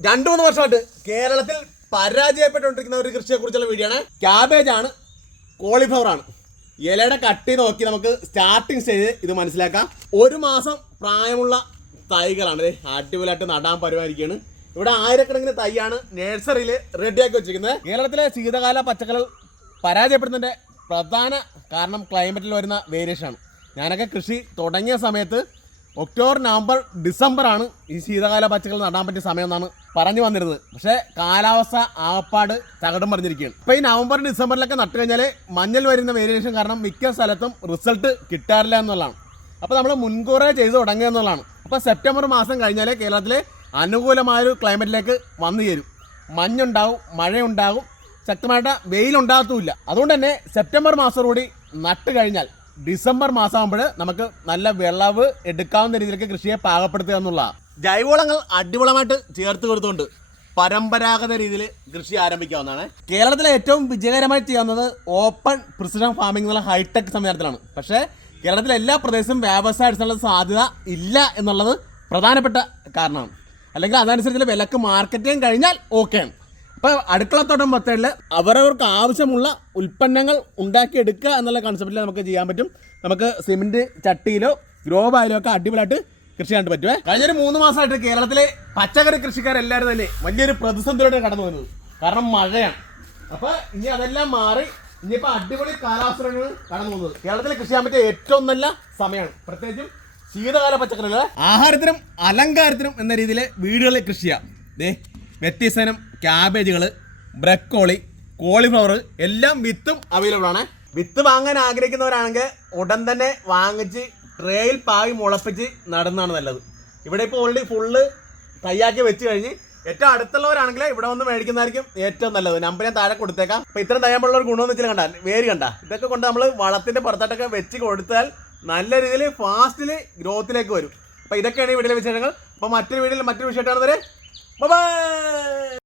രണ്ടു മൂന്ന് വർഷമായിട്ട് കേരളത്തിൽ പരാജയപ്പെട്ടുകൊണ്ടിരിക്കുന്ന ഒരു കൃഷിയെ കുറിച്ചുള്ള വീഡിയോ ആണ് ക്യാബേജ് ആണ്. കോളിഫ്ലവർ ആണ് ഇലയുടെ കട്ടി നോക്കി നമുക്ക് സ്റ്റാർട്ടിങ് സ്റ്റേജ് ഇത് മനസ്സിലാക്കാം. ഒരു മാസം പ്രായമുള്ള തൈകളാണ്. അടിപൊളിയായിട്ട് നടാൻ പരിപാലിക്കുകയാണ് ഇവിടെ ആയിരക്കണക്കിന് തൈയാണ് നഴ്സറിയിൽ റെഡിയാക്കി വെച്ചിരിക്കുന്നത്. കേരളത്തിലെ ശീതകാല പച്ചക്കറികൾ പരാജയപ്പെടുന്നതിന്റെ പ്രധാന കാരണം ക്ലൈമറ്റിൽ വരുന്ന വേരിയേഷൻ ആണ്. ഞാനൊക്കെ കൃഷി തുടങ്ങിയ സമയത്ത് ഒക്ടോബർ നവംബർ ഡിസംബർ ആണ് ഈ ശീതകാല പച്ചക്കറി നടാൻ പറ്റിയ സമയം എന്നാണ് പറഞ്ഞു വന്നിരുന്നത്. പക്ഷേ കാലാവസ്ഥ ആപ്പാട് തകടം പറഞ്ഞിരിക്കുകയാണ് ഇപ്പോൾ ഈ നവംബർ ഡിസംബറിലൊക്കെ നട്ടു കഴിഞ്ഞാൽ മഞ്ഞൾ വരുന്ന വേരിയേഷൻ കാരണം മിക്ക സ്ഥലത്തും റിസൾട്ട് കിട്ടാറില്ല എന്നുള്ളതാണ്. അപ്പോൾ നമ്മൾ മുൻകൂറേ ചെയ്ത് തുടങ്ങുക എന്നുള്ളതാണ്. അപ്പോൾ സെപ്റ്റംബർ മാസം കഴിഞ്ഞാൽ കേരളത്തിലെ അനുകൂലമായൊരു ക്ലൈമറ്റിലേക്ക് വന്നു ചേരും. മഞ്ഞുണ്ടാവും മഴയുണ്ടാകും ശക്തമായിട്ട് വെയിലുണ്ടാകത്തുമില്ല. അതുകൊണ്ട് തന്നെ സെപ്റ്റംബർ മാസം കൂടി നട്ട് കഴിഞ്ഞാൽ ഡിസംബർ മാസം ആകുമ്പോൾ നമുക്ക് നല്ല വിളവ് എടുക്കാവുന്ന രീതിയിലേക്ക് കൃഷിയെ പാകപ്പെടുത്തുക എന്നുള്ള. ജൈവവളങ്ങൾ അടിവളമായിട്ട് ചേർത്ത് കൊടുത്തുകൊണ്ട് പരമ്പരാഗത രീതിയിൽ കൃഷി ആരംഭിക്കാവുന്നതാണ്. കേരളത്തിലെ ഏറ്റവും വിജയകരമായി ചെയ്യാവുന്നത് ഓപ്പൺ പ്രിസിഷൻ ഫാമിംഗ് എന്നുള്ള ഹൈടെക് സംവിധാനത്തിലാണ്. പക്ഷേ കേരളത്തിലെ എല്ലാ പ്രദേശവും വ്യവസായ സാധ്യത ഇല്ല എന്നുള്ളത് പ്രധാനപ്പെട്ട കാരണമാണ്. അല്ലെങ്കിൽ അതനുസരിച്ചുള്ള വിലക്ക് മാർക്കറ്റിംഗ് കഴിഞ്ഞാൽ ഓക്കെയാണ് അപ്പോൾ അടുക്കളത്തോട്ടം മെത്തേഡിൽ അവരവർക്ക് ആവശ്യമുള്ള ഉൽപ്പന്നങ്ങൾ ഉണ്ടാക്കിയെടുക്കുക എന്നുള്ള കൺസെപ്റ്റിൽ നമുക്ക് ചെയ്യാൻ പറ്റും. നമുക്ക് സിമെന്റ് ചട്ടിയിലോ ഗ്രോ ബായിലോ ഒക്കെ അടിപൊളിയായിട്ട് കൃഷി ചെയ്യാൻ പറ്റുമേ കഴിഞ്ഞൊരു മൂന്ന് മാസമായിട്ട് കേരളത്തിലെ പച്ചക്കറി കൃഷിക്കാരെല്ലാവരും തന്നെ വലിയൊരു പ്രതിസന്ധിയിലൂടെ കടന്നു വരുന്നത് കാരണം മഴയാണ്. അപ്പോൾ ഇനി അതെല്ലാം മാറി ഇനിയിപ്പോൾ അടിപൊളി കാലാവസ്ഥകൾ കടന്നു പോകുന്നത്. കേരളത്തിൽ കൃഷി ചെയ്യാൻ പറ്റിയ ഏറ്റവും നല്ല സമയമാണ്. പ്രത്യേകിച്ചും ശീതകാല പച്ചക്കറികൾ ആഹാരത്തിനും അലങ്കാരത്തിനും എന്ന രീതിയിൽ വീടുകളിൽ കൃഷി ചെയ്യാം ദേ വ്യത്യസ്തനം ക്യാബേജുകൾ ബ്രക്കോളി കോളിഫ്ലവർ എല്ലാം വിത്തും അവൈലബിൾ ആണ്. വിത്ത് വാങ്ങാൻ ആഗ്രഹിക്കുന്നവരാണെങ്കിൽ ഉടൻ തന്നെ വാങ്ങിച്ച് ട്രേയിൽ പാവി മുളപ്പിച്ച് നടുന്നതാണ് നല്ലത്. ഇവിടെ ഇപ്പോൾ ഓൾറെഡി ഫുള്ള് തയ്യാക്കി വെച്ച് കഴിഞ്ഞ് ഏറ്റവും അടുത്തുള്ളവരാണെങ്കിൽ ഇവിടെ വന്ന് മേടിക്കുന്നതായിരിക്കും ഏറ്റവും നല്ലത്. നമ്പർ ഞാൻ താഴെ കൊടുത്തേക്കാം. അപ്പോൾ ഇത്രയും തയ്യാറുള്ള ഒരു ഗുണമെന്ന് വെച്ചാൽ കണ്ട വേര് കണ്ട. ഇതൊക്കെ കൊണ്ട് നമ്മൾ വളത്തിന്റെ പുറത്തോട്ടൊക്കെ വെച്ച് കൊടുത്താൽ നല്ല രീതിയിൽ ഫാസ്റ്റിൽ ഗ്രോത്തിലേക്ക് വരും. അപ്പോൾ ഇതൊക്കെയാണ് ഈ വീഡിയോയിലെ വിശേഷങ്ങൾ. അപ്പോൾ മറ്റൊരു വീഡിയോയിൽ മറ്റൊരു വിഷയമായിട്ടാണ് വരെ ബൈ